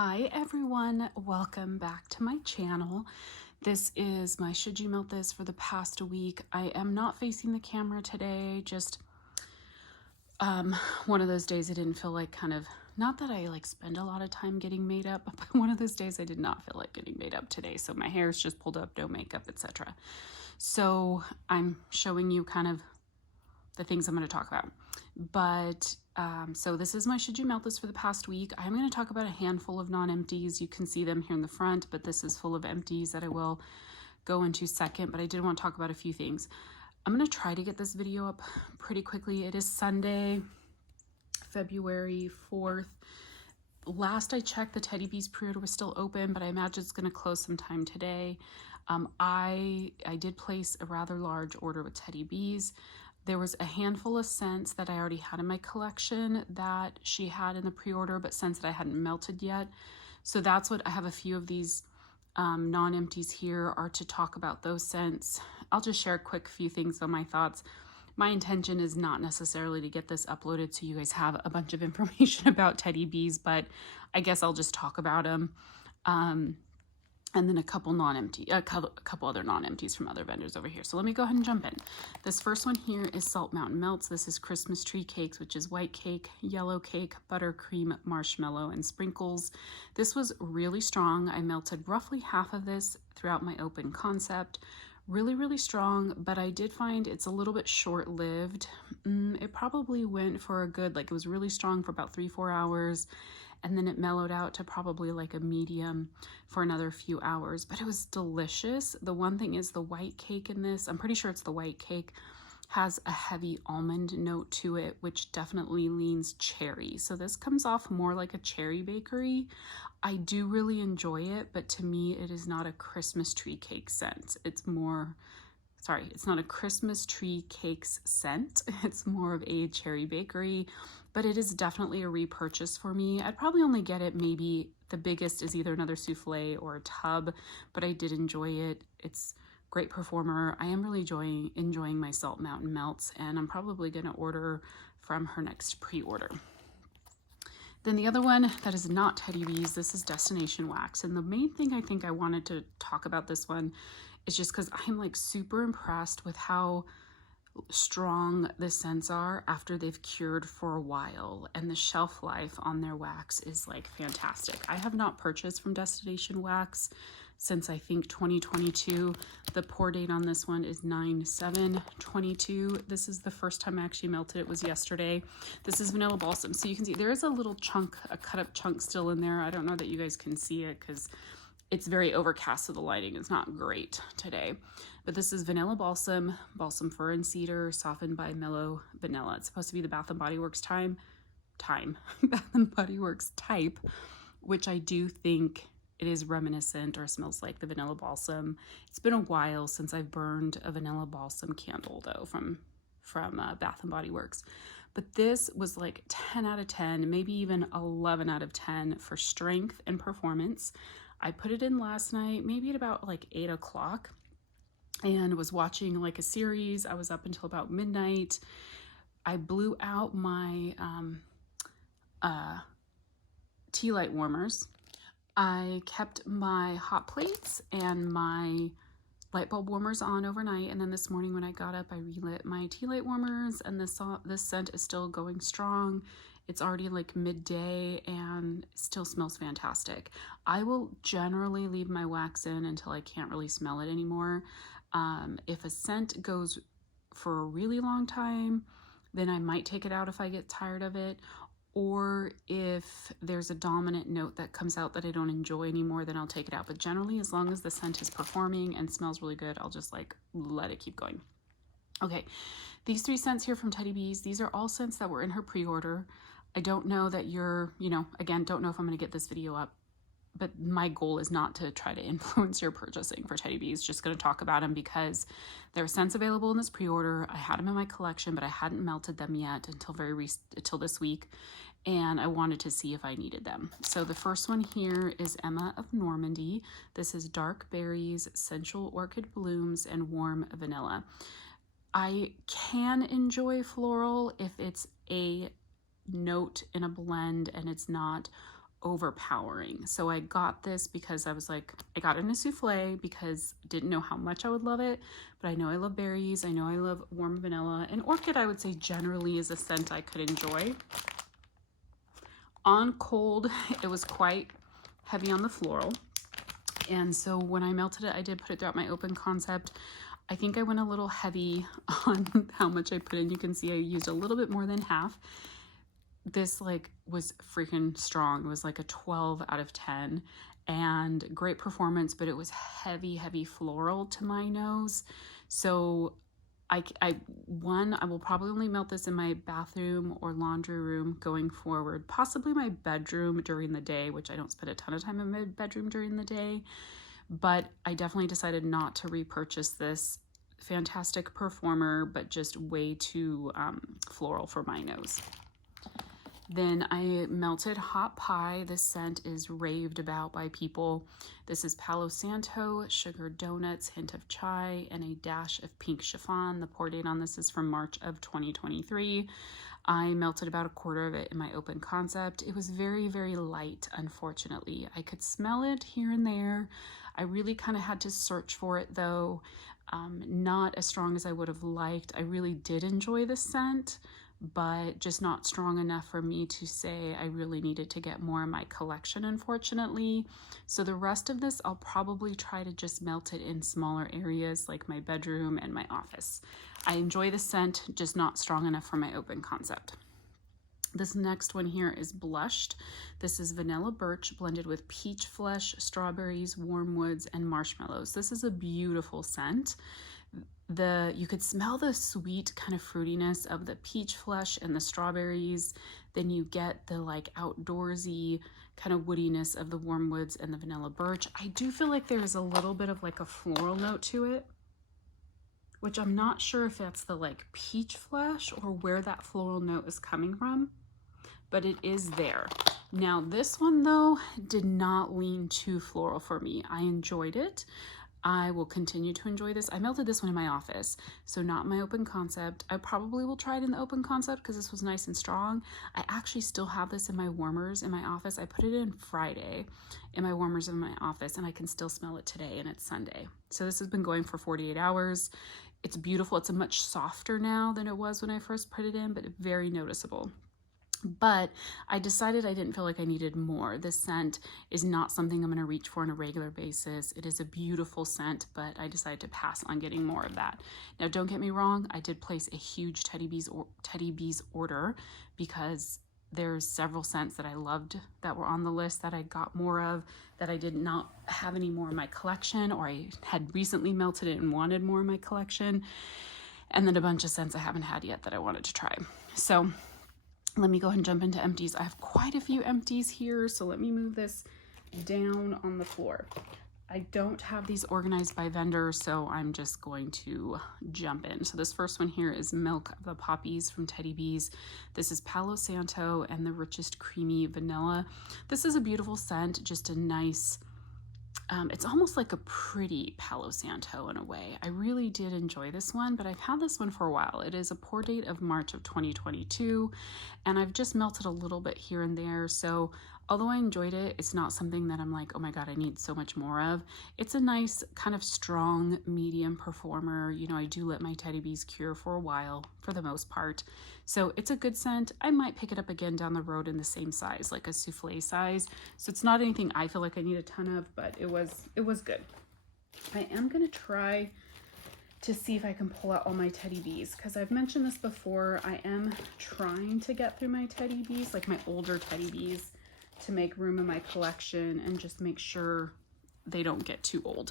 Hi everyone, welcome back to my channel. This is my should you melt this for the past week. I am not facing the camera today, just one of those days I didn't feel like not that I spend a lot of time getting made up, but one of those days I did not feel like getting made up today. So my hair is just pulled up, no makeup, etc. So I'm showing you kind of the things I'm going to talk about. But so this is my should you melt this for the past week. I'm going to talk about a handful of non-empties. You can see them here in the front, but this is full of empties that I will go into second. But I did want to talk about a few things. I'm going to try to get this video up pretty quickly. It is Sunday, February 4th. Last I checked, the Teddy Bees pre-order was still open, but I imagine it's going to close sometime today. I did place a rather large order with Teddy Bees. There was a handful of scents that I already had in my collection that she had in the pre-order, but scents that I hadn't melted yet. So that's what I have. A few of these non-empties here are to talk about those scents. I'll just share a quick few things on my thoughts. My intention is not necessarily to get this uploaded so you guys have a bunch of information about Teddy Bees, but I guess I'll just talk about them. And then a couple other non-empties from other vendors over here. So let me go ahead and jump in. This first one here is Salt Mountain Melts. This is Christmas tree cakes, which is white cake, yellow cake, buttercream, marshmallow, and sprinkles. This was really strong. I melted roughly half of this throughout my open concept. Really, really strong, but I did find it's a little bit short-lived. It probably went for a good, it was really strong for about 3-4 hours. And then it mellowed out to probably like a medium for another few hours, but it was delicious. The one thing is the white cake in this, I'm pretty sure it's the white cake, has a heavy almond note to it, which definitely leans cherry. So this comes off more like a cherry bakery. I do really enjoy it, but to me, it is not a Christmas tree cake scent. It's not a Christmas tree cakes scent. It's more of a cherry bakery, but it is definitely a repurchase for me. I'd probably only get it, maybe the biggest is either another souffle or a tub, but I did enjoy it. It's great performer. I am really enjoying my Salt Mountain Melts, and I'm probably going to order from her next pre-order. Then the other one that is not Teddy Bees, this is Destination Wax. And the main thing I think I wanted to talk about this one is just because I'm super impressed with how strong the scents are after they've cured for a while, and the shelf life on their wax is fantastic. I have not purchased from Destination Wax since I think 2022. The pour date on this one is 9/7/22. This is the first time I actually melted it, was yesterday. This is Vanilla Balsam. So you can see there is a little chunk, a cut up chunk still in there. I don't know that you guys can see it because it's very overcast, so the lighting is not great today. But this is Vanilla Balsam, Balsam Fir and Cedar, softened by mellow vanilla. It's supposed to be the Bath & Body Works Bath & Body Works type, which I do think it is reminiscent or smells like the Vanilla Balsam. It's been a while since I've burned a Vanilla Balsam candle though from Bath & Body Works. But this was 10 out of 10, maybe even 11 out of 10 for strength and performance. I put it in last night, maybe at about 8 o'clock, and was watching a series. I was up until about midnight. I blew out my tea light warmers. I kept my hot plates and my light bulb warmers on overnight, and then this morning when I got up, I relit my tea light warmers, and this scent is still going strong. It's already midday and still smells fantastic. I will generally leave my wax in until I can't really smell it anymore. If a scent goes for a really long time, then I might take it out if I get tired of it. Or if there's a dominant note that comes out that I don't enjoy anymore, then I'll take it out. But generally, as long as the scent is performing and smells really good, I'll just let it keep going. Okay, these 3 scents here from Teddy Bees, these are all scents that were in her pre-order. I don't know that again, don't know if I'm going to get this video up, but my goal is not to try to influence your purchasing for Teddy Bees. Just going to talk about them because there are scents available in this pre-order. I had them in my collection, but I hadn't melted them yet until this week, and I wanted to see if I needed them. So the first one here is Emma of Normandy. This is dark berries, sensual orchid blooms, and warm vanilla. I can enjoy floral if it's a note in a blend and it's not overpowering. So I got this because I was like, I got it in a souffle because I didn't know how much I would love it, but I know I love berries. I know I love warm vanilla, and orchid I would say generally is a scent I could enjoy. On cold, it was quite heavy on the floral. And so when I melted it, I did put it throughout my open concept. I think I went a little heavy on how much I put in. You can see I used a little bit more than half. This like was freaking strong. It was like a 12 out of 10 and great performance, but it was heavy floral to my nose. So I will probably only melt this in my bathroom or laundry room going forward, possibly my bedroom during the day, which I don't spend a ton of time in my bedroom during the day, but I definitely decided not to repurchase this. Fantastic performer, but just way too floral for my nose. Then I melted Hot Pie. This scent is raved about by people. This is Palo Santo, sugar donuts, hint of chai, and a dash of pink chiffon. The pour date on this is from March of 2023. I melted about a quarter of it in my open concept. It was very light, unfortunately. I could smell it here and there. I really kind of had to search for it though. Not as strong as I would have liked. I really did enjoy the scent, but just not strong enough for me to say I really needed to get more in my collection, unfortunately. So the rest of this, I'll probably try to just melt it in smaller areas like my bedroom and my office. I enjoy the scent, just not strong enough for my open concept. This next one here is Blushed. This is vanilla birch blended with peach flesh, strawberries, warm woods, and marshmallows. This is a beautiful scent. You could smell the sweet kind of fruitiness of the peach flesh and the strawberries. Then you get the like outdoorsy kind of woodiness of the warm woods and the vanilla birch. I do feel like there's a little bit of like a floral note to it, which I'm not sure if that's the like peach flesh or where that floral note is coming from, but it is there. Now this one though did not lean too floral for me. I enjoyed it. I will continue to enjoy this. I melted this one in my office, so not my open concept. I probably will try it in the open concept because this was nice and strong. I actually still have this in my warmers in my office. I put it in Friday in my warmers in my office, and I can still smell it today, and it's Sunday. So this has been going for 48 hours. It's beautiful. It's a much softer now than it was when I first put it in, but very noticeable. But I decided I didn't feel like I needed more. This scent is not something I'm going to reach for on a regular basis. It is a beautiful scent, but I decided to pass on getting more of that. Now, don't get me wrong. I did place a huge Teddy Bees order because there's several scents that I loved that were on the list that I got more of, that I did not have any more in my collection, or I had recently melted it and wanted more in my collection. And then a bunch of scents I haven't had yet that I wanted to try. So let me go ahead and jump into empties. I have quite a few empties here, so let me move this down on the floor. I don't have these organized by vendor, so I'm just going to jump in. So this first one here is Milk of the Poppies from Teddy Bees. This is Palo Santo and the richest creamy vanilla. This is a beautiful scent, just a nice, it's almost like a pretty Palo Santo in a way. I really did enjoy this one, but I've had this one for a while. It is a pour date of March of 2022, and I've just melted a little bit here and there. So although I enjoyed it, it's not something that I'm like, oh my God, I need so much more of. It's a nice kind of strong medium performer. You know, I do let my Teddy Bees cure for a while for the most part. So it's a good scent. I might pick it up again down the road in the same size, like a souffle size. So it's not anything I feel like I need a ton of, but it was good. I am gonna try to see if I can pull out all my Teddy Bees, because I've mentioned this before. I am trying to get through my Teddy Bees, like my older Teddy Bees, to make room in my collection and just make sure they don't get too old.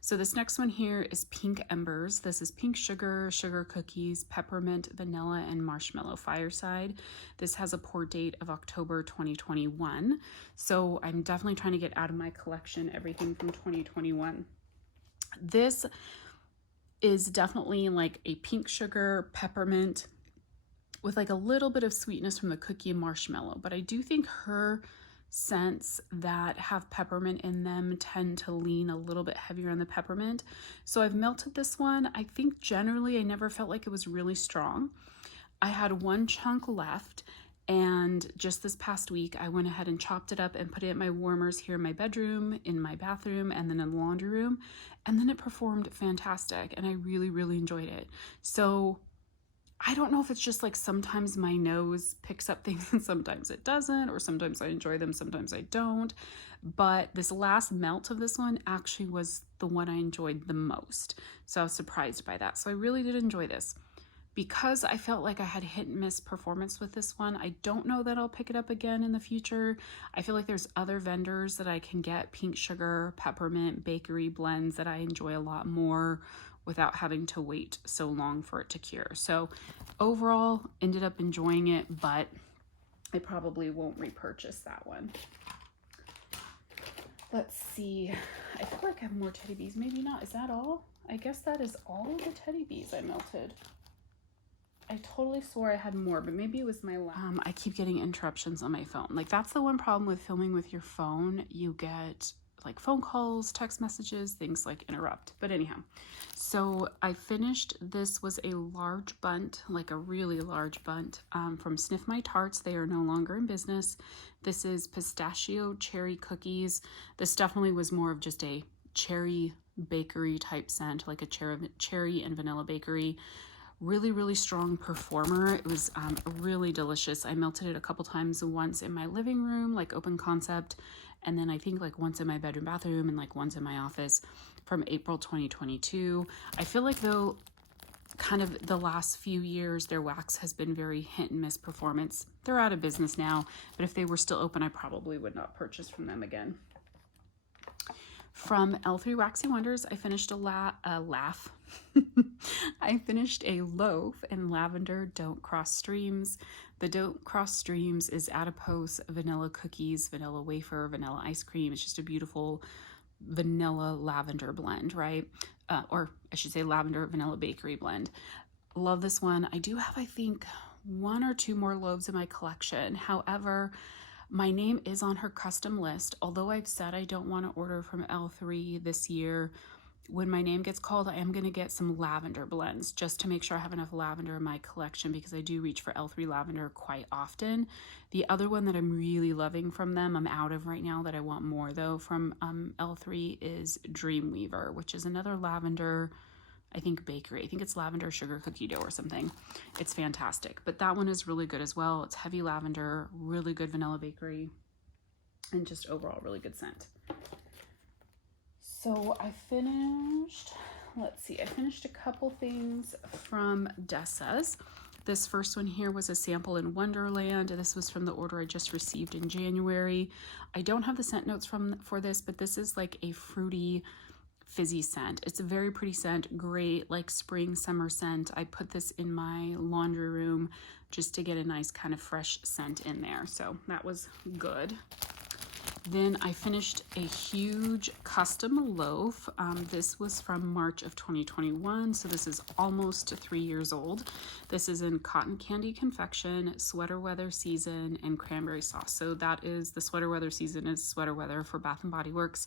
So this next one here is Pink Embers. This is pink sugar, sugar cookies, peppermint, vanilla, and marshmallow fireside. This has a pour date of October 2021. So I'm definitely trying to get out of my collection everything from 2021. This is definitely like a pink sugar, peppermint, with like a little bit of sweetness from the cookie and marshmallow. But I do think her scents that have peppermint in them tend to lean a little bit heavier on the peppermint. So I've melted this one. I think generally I never felt like it was really strong. I had one chunk left, And just this past week, I went ahead and chopped it up and put it in my warmers here in my bedroom, in my bathroom, and then in the laundry room. And then it performed fantastic, and I really, really enjoyed it. So I don't know if it's just like sometimes my nose picks up things and sometimes it doesn't, or sometimes I enjoy them, sometimes I don't. But this last melt of this one actually was the one I enjoyed the most. So I was surprised by that. So I really did enjoy this. Because I felt like I had hit and miss performance with this one, I don't know that I'll pick it up again in the future. I feel like there's other vendors that I can get pink sugar, peppermint, bakery blends that I enjoy a lot more without having to wait so long for it to cure. So overall, ended up enjoying it, but I probably won't repurchase that one. Let's see. I feel like I have more Teddy Bees. Maybe not. Is that all? I guess that is all of the Teddy Bees I melted. I totally swore I had more, but maybe it was my last. I keep getting interruptions on my phone. Like, that's the one problem with filming with your phone. You get like phone calls, text messages, things like interrupt. But anyhow, so I finished, this was a large bunt, like a really large bunt from Sniff My Tarts. They are no longer in business. This is pistachio cherry cookies. This definitely was more of just a cherry bakery type scent, like a cherry and vanilla bakery. Really, really strong performer. It was really delicious. I melted it a couple times, once in my living room, like open concept, and then I think like once in my bedroom bathroom and like once in my office from April 2022. I feel like though kind of the last few years their wax has been very hit and miss performance. They're out of business now, but if they were still open, I probably would not purchase from them again. From L3 Waxy Wonders, I finished I finished a loaf in lavender Don't Cross Streams. The Don't Cross Streams is adipose vanilla cookies, vanilla wafer, vanilla ice cream. It's just a beautiful vanilla lavender blend, right? Or I should say lavender vanilla bakery blend. Love this one. I do have, I think, 1 or 2 more loaves in my collection. However, my name is on her custom list. Although I've said I don't want to order from L3 this year, when my name gets called, I am going to get some lavender blends just to make sure I have enough lavender in my collection, because I do reach for L3 lavender quite often. The other one that I'm really loving from them, I'm out of right now, that I want more though from L3, is Dreamweaver, which is another lavender, I think, bakery. I think it's lavender sugar cookie dough or something. It's fantastic, but that one is really good as well. It's heavy lavender, really good vanilla bakery, and just overall really good scent. So I finished, let's see, I finished a couple things from Dessa's. This first one here was a sample in Wonderland. This was from the order I just received in January. I don't have the scent notes for this, but this is like a fruity, fizzy scent. It's a very pretty scent, great like spring summer scent. I put this in my laundry room just to get a nice kind of fresh scent in there. So that was good. Then I finished a huge custom loaf. This was from March of 2021, so this is almost 3 years old. This is in cotton candy confection, sweater weather season, and cranberry sauce. So that is, the sweater weather season is sweater weather for Bath & Body Works.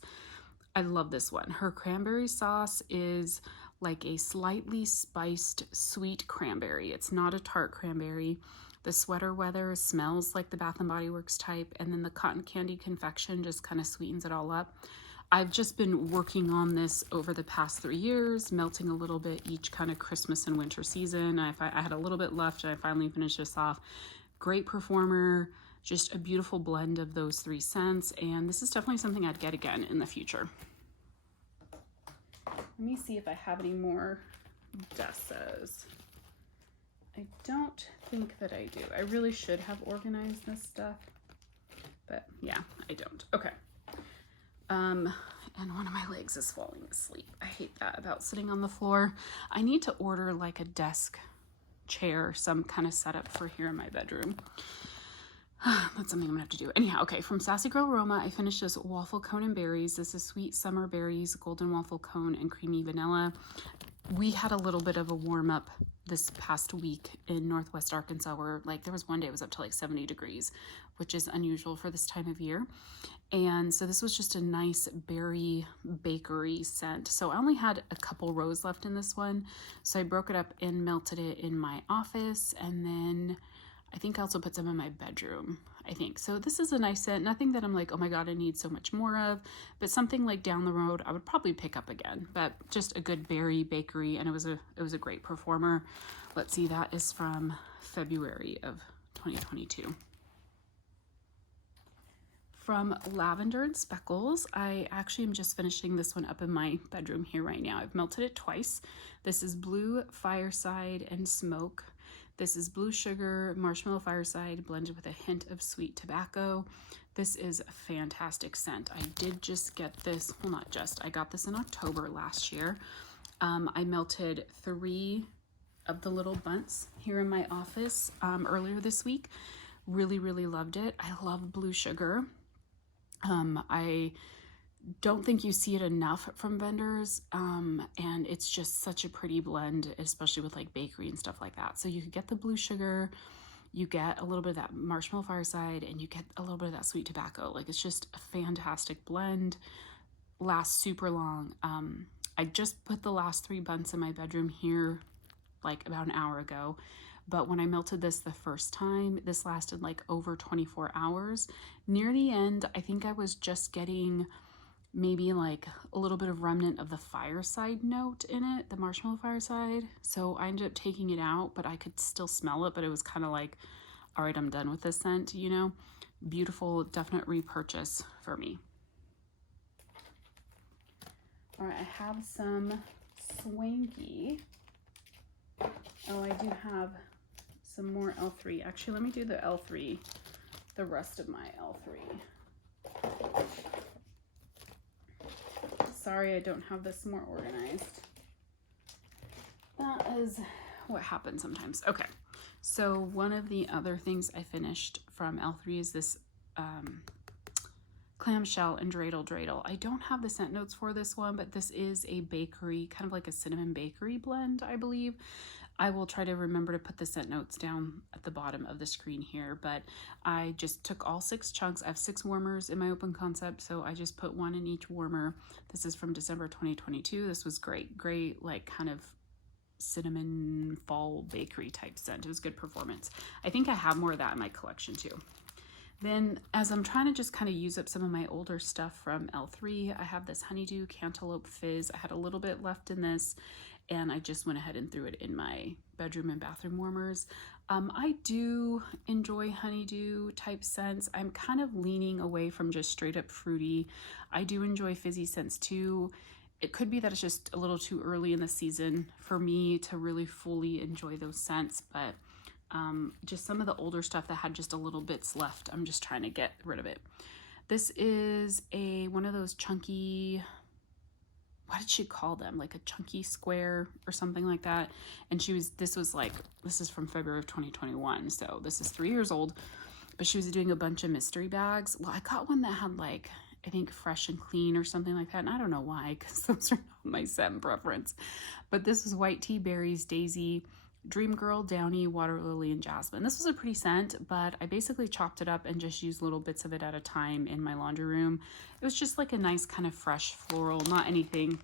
I love this one. Her cranberry sauce is like a slightly spiced sweet cranberry. It's not a tart cranberry. The sweater weather smells like the Bath & Body Works type, and then the cotton candy confection just kind of sweetens it all up. I've just been working on this over the past 3 years, melting a little bit each kind of Christmas and winter season. I had a little bit left, and I finally finished this off. Great performer, just a beautiful blend of those 3 scents, and this is definitely something I'd get again in the future. Let me see if I have any more Dessa's. I don't think that I do. I really should have organized this stuff, but yeah, I don't. Okay. And one of my legs is falling asleep. I hate that about sitting on the floor. I need to order like a desk chair, some kind of setup for here in my bedroom. That's something I'm gonna have to do. Anyhow, okay, from Sassy Girl Aroma, I finished this waffle cone and berries. This is sweet summer berries, golden waffle cone, and creamy vanilla. We had a little bit of a warm up this past week in Northwest Arkansas, where like there was one day it was up to like 70 degrees, which is unusual for this time of year. And so this was just a nice berry bakery scent. So I only had a couple rows left in this one. So I broke it up and melted it in my office. And then I think I also put some in my bedroom, I think. So this is a nice scent. Nothing that I'm like, oh my God, I need so much more of, but something like down the road I would probably pick up again. But just a good berry bakery, and it was a great performer. Let's see, that is from February of 2022. From Lavender and Speckles, I actually am just finishing this one up in my bedroom here right now. I've melted it twice. This is Blue Fireside and Smoke. This is Blue Sugar Marshmallow Fireside blended with a hint of sweet tobacco. This is a fantastic scent. I did just get this, well, not just, I got this in October last year. I melted 3 of the little bunts here in my office earlier this week. Really, really loved it. I love Blue Sugar. I don't think you see it enough from vendors, and it's just such a pretty blend, especially with like bakery and stuff like that. So you could get the Blue Sugar, you get a little bit of that Marshmallow Fireside, and you get a little bit of that sweet tobacco. Like, it's just a fantastic blend, lasts super long. I just put the last 3 bunts in my bedroom here like about an hour ago. But when I melted this the first time, this lasted like over 24 hours. Near the end, I think I was just getting maybe like a little bit of remnant of the fireside note in it, the marshmallow fireside. So I ended up taking it out, but I could still smell it, but it was kind of like, all right, I'm done with this scent, you know? Beautiful, definite repurchase for me. All right, I have some Swanky. Oh, I do have some more L3. Actually, let me do the L3, the rest of my L3. Sorry, I don't have this more organized. That is what happens sometimes. Okay, so one of the other things I finished from L3 is this clamshell and dreidel. I don't have the scent notes for this one, but this is a bakery, kind of like a cinnamon bakery blend, I believe. I will try to remember to put the scent notes down at the bottom of the screen here, but I just took all 6 chunks. I have 6 warmers in my open concept, so I just put 1 in each warmer. This is from December 2022. This was great, like kind of cinnamon fall bakery type scent. It was good performance. I think I have more of that in my collection too. Then as I'm trying to just kind of use up some of my older stuff from L3, I have this Honeydew Cantaloupe Fizz. I had a little bit left in this, and I just went ahead and threw it in my bedroom and bathroom warmers. I do enjoy honeydew type scents. I'm kind of leaning away from just straight up fruity. I do enjoy fizzy scents too. It could be that it's just a little too early in the season for me to really fully enjoy those scents, but just some of the older stuff that had just a little bits left, I'm just trying to get rid of it. This is one of those chunky, what did she call them? Like a chunky square or something like that. And this is from February of 2021. So this is 3 years old, but she was doing a bunch of mystery bags. Well, I got one that had like, I think Fresh and Clean or something like that. And I don't know why, because those are not my scent preference. But this is White Tea, Berries, Daisy, Dream Girl, Downy, Water Lily, and Jasmine. This was a pretty scent, but I basically chopped it up and just used little bits of it at a time in my laundry room. It was just like a nice kind of fresh floral, not anything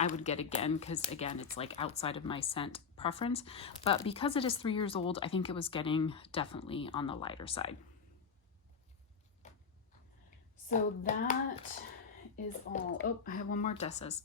I would get again, because again, it's like outside of my scent preference. But because it is 3 years old, I think it was getting definitely on the lighter side. So that is all. Oh, I have one more Dessa's.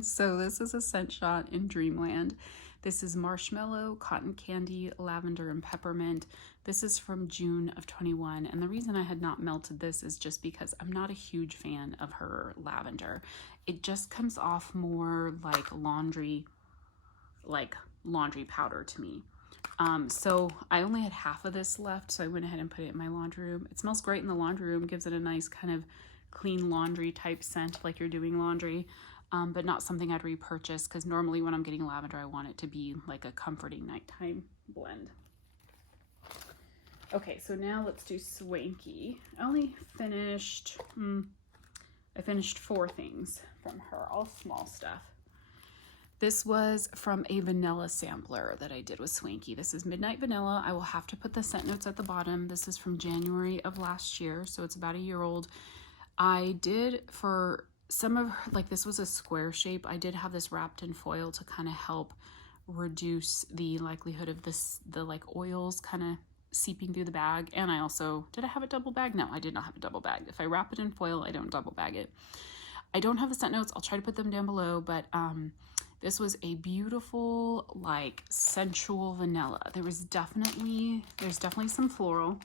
So this is a scent shot in Dreamland. This is Marshmallow, Cotton Candy, Lavender, and Peppermint. This is from June of 21. And the reason I had not melted this is just because I'm not a huge fan of her lavender. It just comes off more like laundry powder to me. So I only had half of this left, so I went ahead and put it in my laundry room. It smells great in the laundry room, gives it a nice kind of clean laundry type scent like you're doing laundry. But not something I'd repurchase, because normally when I'm getting lavender, I want it to be like a comforting nighttime blend. Okay, so now let's do Swanky. I only finished, I finished 4 things from her, all small stuff. This was from a vanilla sampler that I did with Swanky. This is Midnight Vanilla. I will have to put the scent notes at the bottom. This is from January of last year, so it's about a year old. I did, for some of her, like this was a square shape, I did have this wrapped in foil to kind of help reduce the likelihood of the like oils kind of seeping through the bag. And I also, did I have a double bag? No, I did not have a double bag. If I wrap it in foil, I don't double bag it. I don't have the scent notes. I'll try to put them down below, but this was a beautiful, like, sensual vanilla. There's definitely some floral,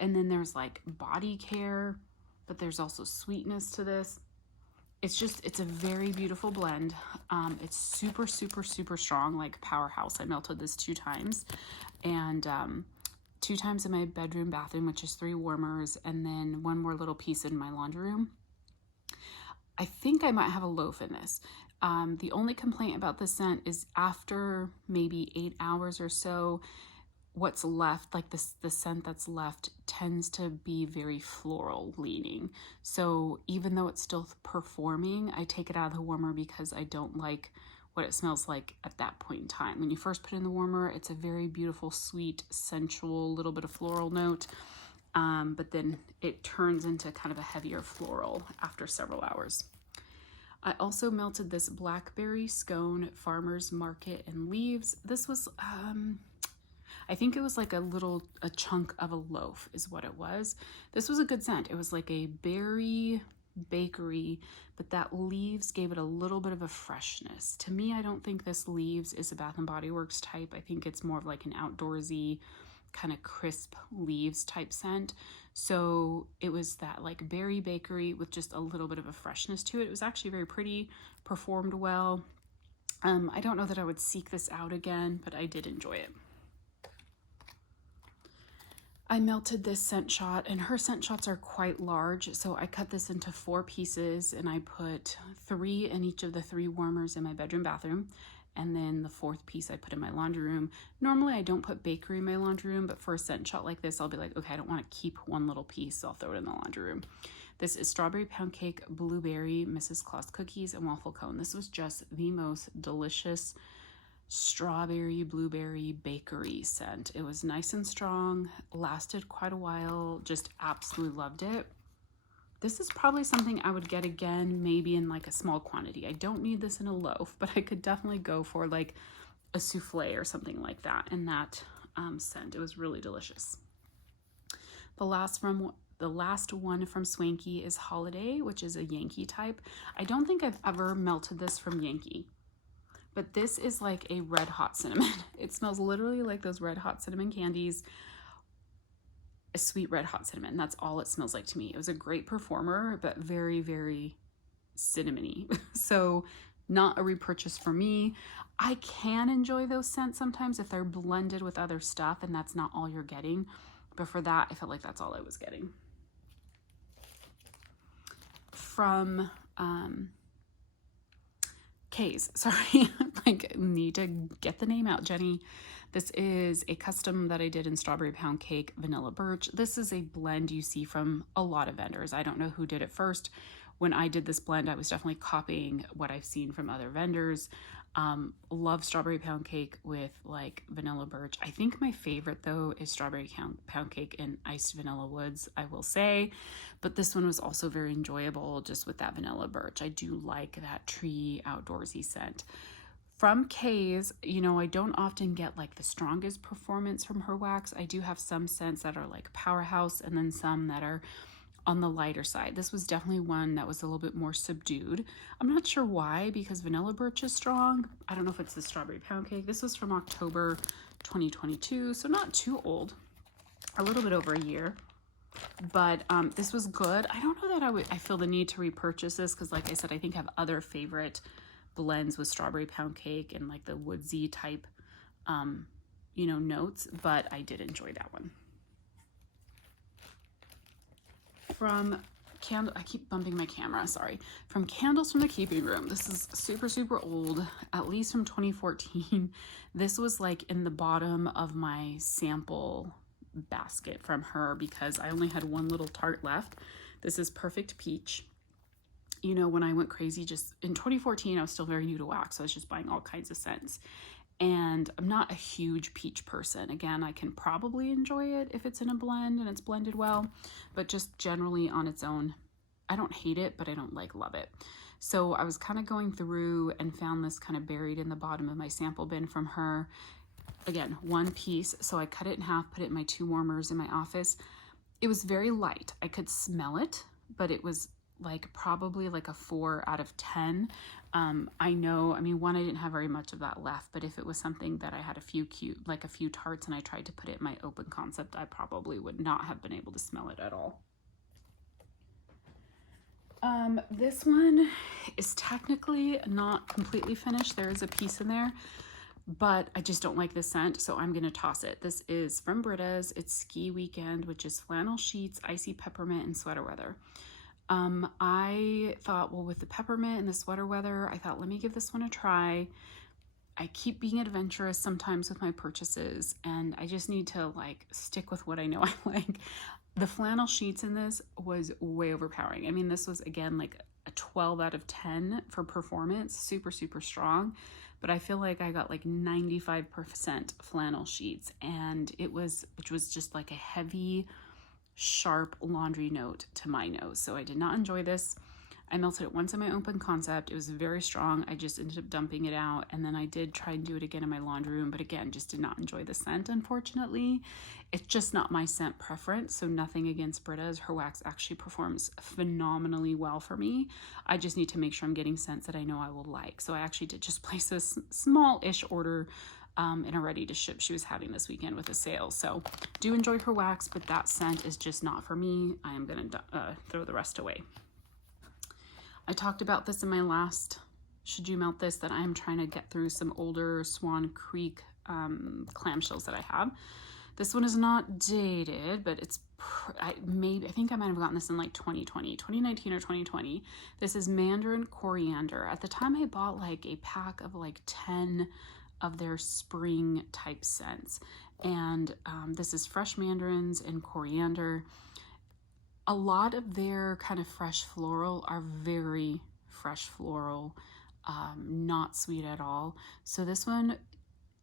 and then there's like body care, but there's also sweetness to this. It's a very beautiful blend. It's super, super, super strong, like powerhouse. I melted this 2 times, and 2 times in my bedroom, bathroom, which is 3 warmers, and then 1 more little piece in my laundry room. I think I might have a loaf in this. The only complaint about the scent is after maybe 8 hours or so, what's left, like the scent that's left, tends to be very floral leaning. So even though it's still performing, I take it out of the warmer because I don't like what it smells like at that point in time. When you first put it in the warmer, it's a very beautiful, sweet, sensual, little bit of floral note. But then it turns into kind of a heavier floral after several hours. I also melted this blackberry scone farmer's market and leaves. This was, I think it was like a chunk of a loaf is what it was. This was a good scent. It was like a berry bakery, but that leaves gave it a little bit of a freshness. To me, I don't think this leaves is a Bath & Body Works type. I think it's more of like an outdoorsy, kind of crisp leaves type scent. So it was that like berry bakery with just a little bit of a freshness to it. It was actually very pretty, performed well. I don't know that I would seek this out again, but I did enjoy it. I melted this scent shot, and her scent shots are quite large, so I cut this into 4 pieces, and I put 3 in each of the 3 warmers in my bedroom, bathroom, and then the 4th piece I put in my laundry room. Normally I don't put bakery in my laundry room, but for a scent shot like this, I'll be like, okay, I don't want to keep 1 little piece, so I'll throw it in the laundry room. This is strawberry pound cake, blueberry, Mrs. Claus cookies, and waffle cone. This was just the most delicious strawberry blueberry bakery scent. It was nice and strong, lasted quite a while, just absolutely loved it. This is probably something I would get again, maybe in like a small quantity. I don't need this in a loaf, but I could definitely go for like a souffle or something like that in that scent. It was really delicious. The last one from Swanky is Holiday, which is a Yankee type. I don't think I've ever melted this from Yankee, but this is like a red hot cinnamon. It smells literally like those red hot cinnamon candies, a sweet red hot cinnamon. That's all it smells like to me. It was a great performer, but very, very cinnamony. So not a repurchase for me. I can enjoy those scents sometimes if they're blended with other stuff and that's not all you're getting. But for that, I felt like that's all I was getting. From K's, sorry, like need to get the name out, Jenny. This is a custom that I did in strawberry pound cake, vanilla birch. This is a blend you see from a lot of vendors. I don't know who did it first. When I did this blend, I was definitely copying what I've seen from other vendors. Love strawberry pound cake with like vanilla birch. I think my favorite though is strawberry pound cake and iced vanilla woods, I will say. But this one was also very enjoyable just with that vanilla birch. I do like that tree outdoorsy scent. From K's, you know, I don't often get like the strongest performance from her wax. I do have some scents that are like powerhouse and then some that are on the lighter side. This was definitely one that was a little bit more subdued. I'm not sure why, because vanilla birch is strong. I don't know if it's the strawberry pound cake. This was from October 2022, so not too old, a little bit over a year. But this was good. I don't know that I feel the need to repurchase this because, like I said, I think I have other favorite blends with strawberry pound cake and like the woodsy type, you know, notes, but I did enjoy that one. From I keep bumping my camera, sorry. From Candles from the Keeping Room. This is super, super old, at least from 2014. This was like in the bottom of my sample basket from her because I only had 1 little tart left. This is Perfect Peach. You know, when I went crazy just in 2014, I was still very new to wax. So I was just buying all kinds of scents. And I'm not a huge peach person. Again, I can probably enjoy it if it's in a blend and it's blended well, but just generally on its own, I don't hate it, but I don't like love it. So I was kind of going through and found this kind of buried in the bottom of my sample bin from her. again, one piece. So I cut it in half, put it in my 2 warmers in my office. It was very light. I could smell it, but it was like probably like a 4 out of 10. I know, I mean, one, I didn't have very much of that left, but if it was something that I had a few tarts and I tried to put it in my open concept, I probably would not have been able to smell it at all. This one is technically not completely finished. There is a piece in there, but I just don't like the scent, so I'm gonna toss it. This is from Britta's. It's Ski Weekend, which is flannel sheets, icy peppermint, and sweater weather. I thought, well, with the peppermint and the sweater weather, I thought, let me give this one a try. I keep being adventurous sometimes with my purchases, and I just need to like stick with what I know I like. The flannel sheets in this was way overpowering. I mean, this was again like a 12 out of 10 for performance, super, super strong. But I feel like I got like 95% flannel sheets, and which was just like a heavy, sharp laundry note to my nose. So I did not enjoy this. I melted it once in my open concept. It was very strong. I just ended up dumping it out, and then I did try and do it again in my laundry room, but again, just did not enjoy the scent, unfortunately. It's just not my scent preference, so nothing against Britta's. Her wax actually performs phenomenally well for me. I just need to make sure I'm getting scents that I know I will like. So I actually did just place a small-ish order in a ready to ship she was having this weekend with a sale. So do enjoy her wax, but that scent is just not for me. I am going to throw the rest away. I talked about this in my last Should You Melt This, that I'm trying to get through some older Swan Creek clamshells that I have. This one is not dated, but it's I think I might have gotten this in like 2019 or 2020. This is Mandarin Coriander. At the time I bought like a pack of like 10 of their spring type scents, and this is fresh mandarins and coriander. A lot of their kind of fresh floral are very fresh floral, not sweet at all. So this one,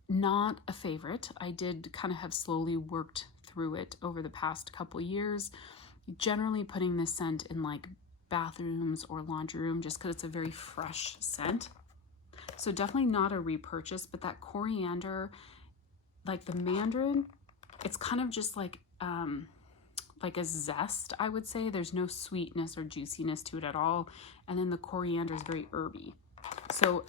not a favorite. I did kind of have slowly worked through it over the past couple years, generally putting this scent in like bathrooms or laundry room just because it's a very fresh scent. So definitely not a repurchase, but that coriander, like the mandarin, it's kind of just like a zest, I would say. There's no sweetness or juiciness to it at all. And then the coriander is very herby. So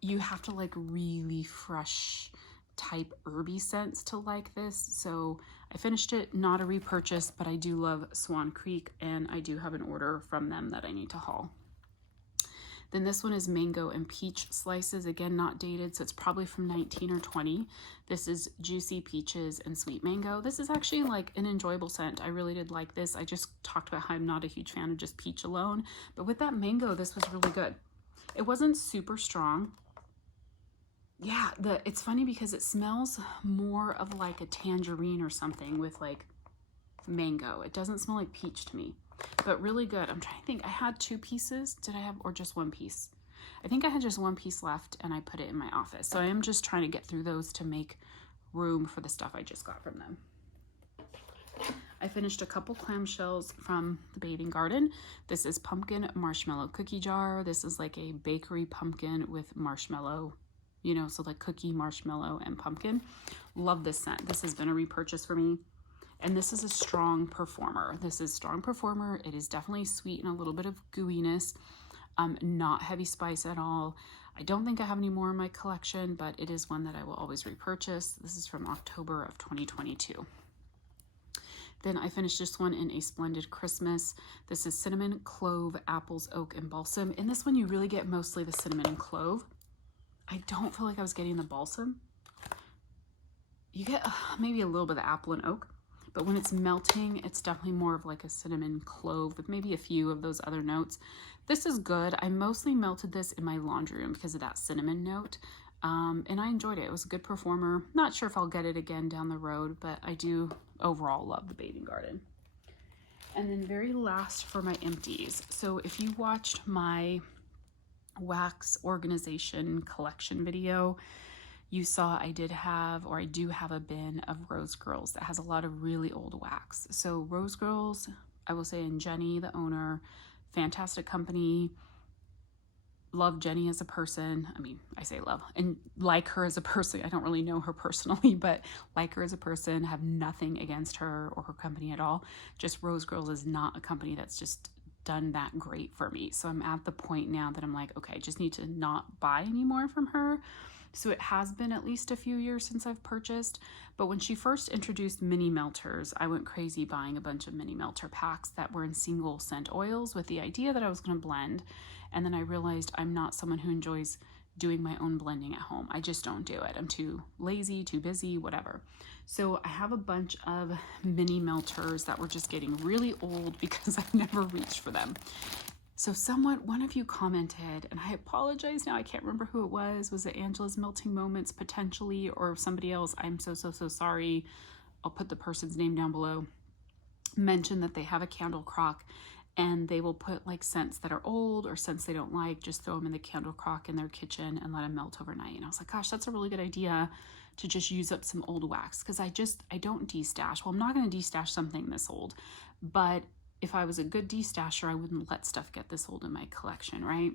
you have to like really fresh type herby scents to like this. So I finished it, not a repurchase, but I do love Swan Creek, and I do have an order from them that I need to haul. Then this one is mango and peach slices. Again, not dated, so it's probably from 19 or 20. This is juicy peaches and sweet mango. This is actually like an enjoyable scent. I really did like this. I just talked about how I'm not a huge fan of just peach alone, but with that mango, this was really good. It wasn't super strong. Yeah, it's funny because it smells more of like a tangerine or something with like mango. It doesn't smell like peach to me. But really good. I'm trying to think. I had 2 pieces. Did I have, or just 1 piece? I think I had just 1 piece left, and I put it in my office. So I am just trying to get through those to make room for the stuff I just got from them. I finished a couple clamshells from the Bathing Garden. This is pumpkin marshmallow cookie jar. This is like a bakery pumpkin with marshmallow, you know, so like cookie, marshmallow, and pumpkin. Love this scent. This has been a repurchase for me. And this is a strong performer. This is strong performer. It is definitely sweet and a little bit of gooiness. Not heavy spice at all. I don't think I have any more in my collection, but it is one that I will always repurchase. This is from October of 2022. Then I finished this one in a Splendid Christmas. This is cinnamon, clove, apples, oak, and balsam. In this one, you really get mostly the cinnamon and clove. I don't feel like I was getting the balsam. You get maybe a little bit of apple and oak. But when it's melting, it's definitely more of like a cinnamon clove with maybe a few of those other notes. This is good. I mostly melted this in my laundry room because of that cinnamon note. And I enjoyed it. It was a good performer. Not sure if I'll get it again down the road, but I do overall love the Bathing Garden. And then very last for my empties. So if you watched my wax organization collection video, you saw I do have a bin of Rose Girls that has a lot of really old wax. So Rose Girls, I will say, and Jenny, the owner, fantastic company. love Jenny as a person. I mean, I say love and like her as a person. I don't really know her personally, but like her as a person, have nothing against her or her company at all. Just Rose Girls is not a company that's just done that great for me. So I'm at the point now that I'm like, okay, I just need to not buy anymore from her. So it has been at least a few years since I've purchased. But when she first introduced mini melters, I went crazy buying a bunch of mini melter packs that were in single scent oils with the idea that I was going to blend. And then I realized I'm not someone who enjoys doing my own blending at home. I just don't do it. I'm too lazy, too busy, whatever. So I have a bunch of mini melters that were just getting really old because I've never reached for them. So one of you commented, and I apologize now, I can't remember who it was. Was it Angela's Melting Moments potentially, or somebody else? I'm so sorry. I'll put the person's name down below. Mentioned that they have a candle crock and they will put like scents that are old or scents they don't like, just throw them in the candle crock in their kitchen and let them melt overnight. And I was like, gosh, that's a really good idea to just use up some old wax, because I don't destash. Well, I'm not going to destash something this old, but if I was a good destasher, I wouldn't let stuff get this old in my collection, right?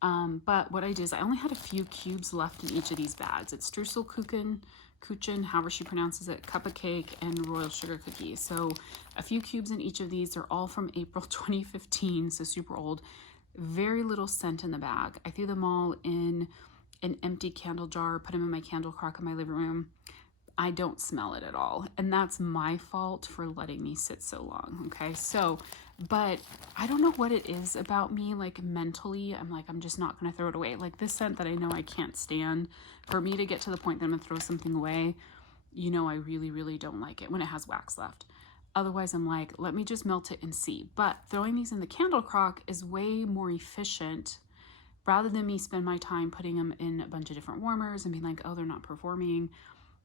But what I did is I only had a few cubes left in each of these bags. It's Kuchen, however she pronounces it, cup of cake, and royal sugar cookies. So a few cubes in each of these. They're all from April 2015, so super old. Very little scent in the bag. I threw them all in an empty candle jar, put them in my candle crock in my living room. I don't smell it at all. And that's my fault for letting me sit so long. Okay. So, but I don't know what it is about me. Like mentally, I'm like, I'm just not going to throw it away. Like this scent that I know I can't stand, for me to get to the point that I'm going to throw something away, you know, I really, really don't like it when it has wax left. Otherwise, I'm like, let me just melt it and see. But throwing these in the candle crock is way more efficient, rather than me spend my time putting them in a bunch of different warmers and being like, oh, they're not performing.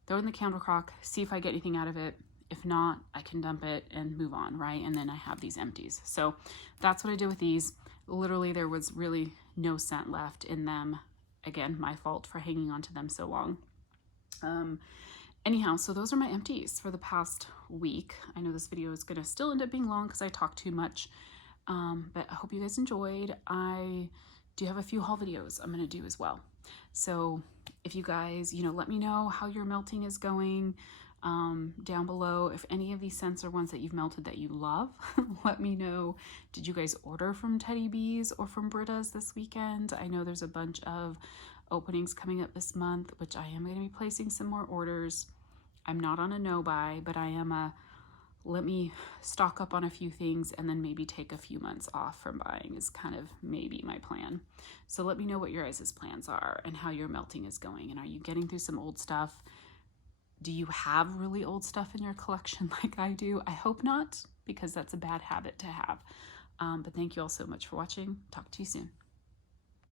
Throw it in the candle crock, see if I get anything out of it. If not, I can dump it and move on, right? And then I have these empties. So that's what I did with these. Literally, there was really no scent left in them. Again, my fault for hanging on to them so long. Anyhow, so those are my empties for the past week. I know this video is going to still end up being long because I talk too much, but I hope you guys enjoyed. I do have a few haul videos I'm going to do as well. So if you guys, let me know how your melting is going down below. If any of these scents are ones that you've melted that you love, let me know. Did you guys order from Teddy Bees or from Britta's this weekend? I know there's a bunch of openings coming up this month, which I am going to be placing some more orders. I'm not on a no buy, but I am let me stock up on a few things and then maybe take a few months off from buying is kind of maybe my plan. So let me know what your guys' plans are and how your melting is going. And are you getting through some old stuff? Do you have really old stuff in your collection like I do? I hope not, because that's a bad habit to have. But thank you all so much for watching. Talk to you soon.